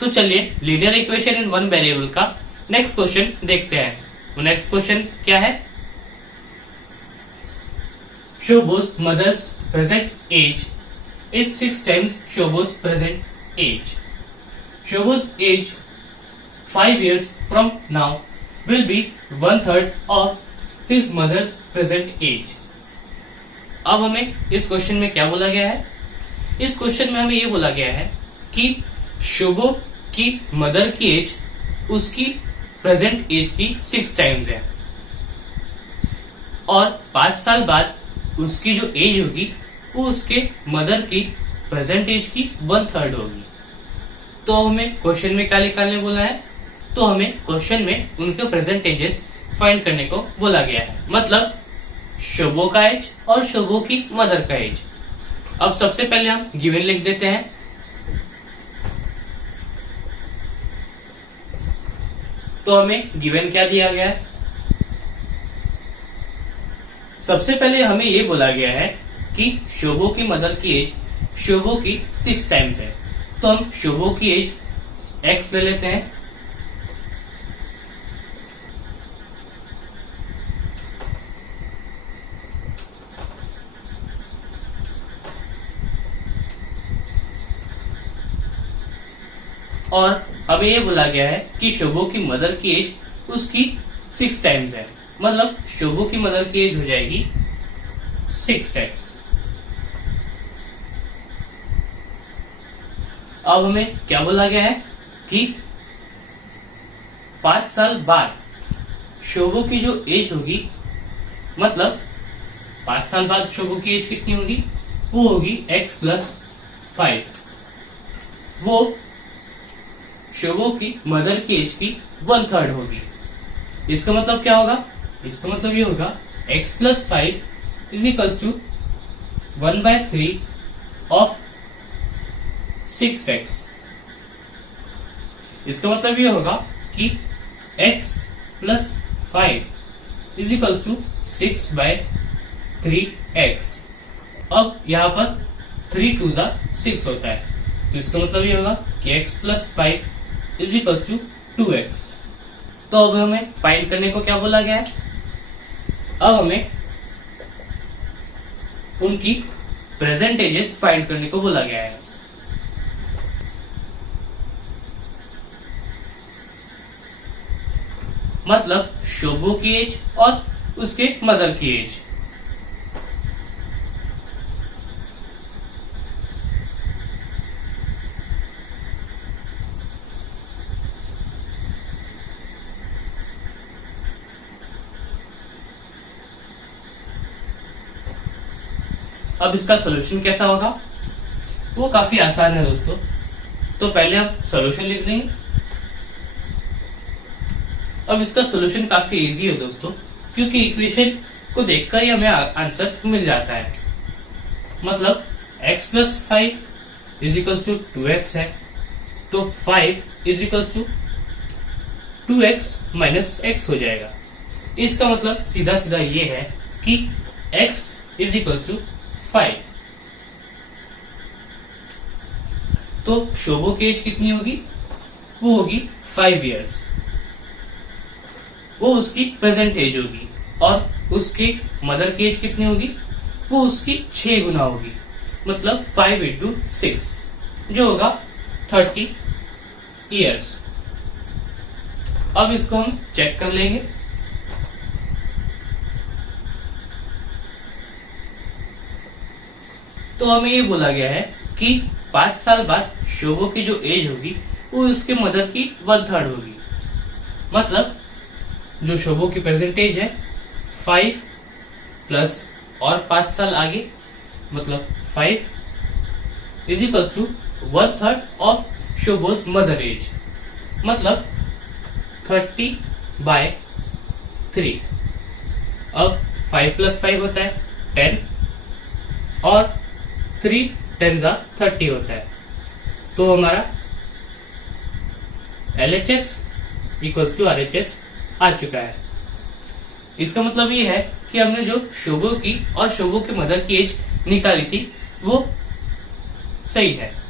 तो चलिए linear equation in one variable का नेक्स्ट क्वेश्चन देखते हैं। नेक्स्ट क्वेश्चन क्या है? Shobo mother's present age is 6 times Shobo's present age. Shobo's age 5 years from now will be 1/3 of his mother's present age. अब हमें इस क्वेश्चन में क्या बोला गया है? इस क्वेश्चन में हमें ये बोला गया है कि शोबो की मदर की एज उसकी प्रेजेंट एज की 6 times है और 5 साल बाद उसकी जो एज होगी वो उसके मदर की प्रेजेंट एज की 1/3 होगी। तो हमें क्वेश्चन में क्या निकालने बोला है? तो हमें क्वेश्चन में उनके प्रेजेंट एजेस फाइंड करने को बोला गया है, मतलब शोबो का एज और शोबो की मदर का एज। अब सबसे पहले हम गिवन लिख देते हैं। तो हमें गिवन क्या दिया गया है? सबसे पहले हमें ये बोला गया है कि शोबो की मदर की एज शोबो की 6 times है। तो हम शोबो की एज x ले लेते हैं। और हमें ये बोला गया है कि शोबो की मदर की एज उसकी 6 times है, मतलब शोबो की मदर की एज हो जाएगी 6x। अब हमें क्या बोला गया है कि 5 साल बाद शोबो की जो एज होगी, मतलब 5 साल बाद शोबो की एज कितनी होगी? वो होगी x + 5। वो शोबो की मदर की एज की 1/3 होगी। इसका मतलब क्या होगा? इसका मतलब ये होगा x + 5 = 1/3 of 6x। इसका मतलब ये होगा कि x + 5 = 6/3x। अब यहाँ पर 3 2 6 होता है, तो इसका मतलब ये होगा कि x + 5 = 2x। तो अब हमें फाइंड करने को क्या बोला गया है? अब हमें उनकी प्रेजेंट एजेस फाइंड करने को बोला गया है। मतलब शोबो की एज और उसके मदर की एज। अब इसका सोल्यूशन कैसा होगा? वो काफी आसान है दोस्तों। तो पहले हम सोल्यूशन लिख लेंगे। अब इसका सोल्यूशन काफी इजी है दोस्तों, क्योंकि इक्वेशन को देखकर ही हमें आंसर मिल जाता है। मतलब x + 5 = 2x है, तो 5 = 2x - x हो जाएगा। इसका मतलब सीधा सीधा ये है कि x = 5। तो शोबो की एज कितनी होगी? वो होगी 5 years। वो उसकी प्रेजेंट एज होगी। और उसकी मदर की एज कितनी होगी? वो उसकी 6 गुना होगी, मतलब 5 × 6 जो होगा 30 years। अब इसको हम चेक कर लेंगे। तो हमें ये बोला गया है कि 5 साल बाद शोबो की जो एज होगी वो उसके मदर की 1/3 होगी। मतलब जो शोबो की प्रेजेंट एज है 5 प्लस और 5 साल आगे, मतलब 5 = 1/3 ऑफ शोबोस मदर एज, मतलब 30/3। अब 5 + 5 होता है 10 और 3 10 30 होता है। तो हमारा LHS = RHS आ चुका है। इसका मतलब ये है कि हमने जो शोबो की और शोबो के मदर की एज निकाली थी वो सही है।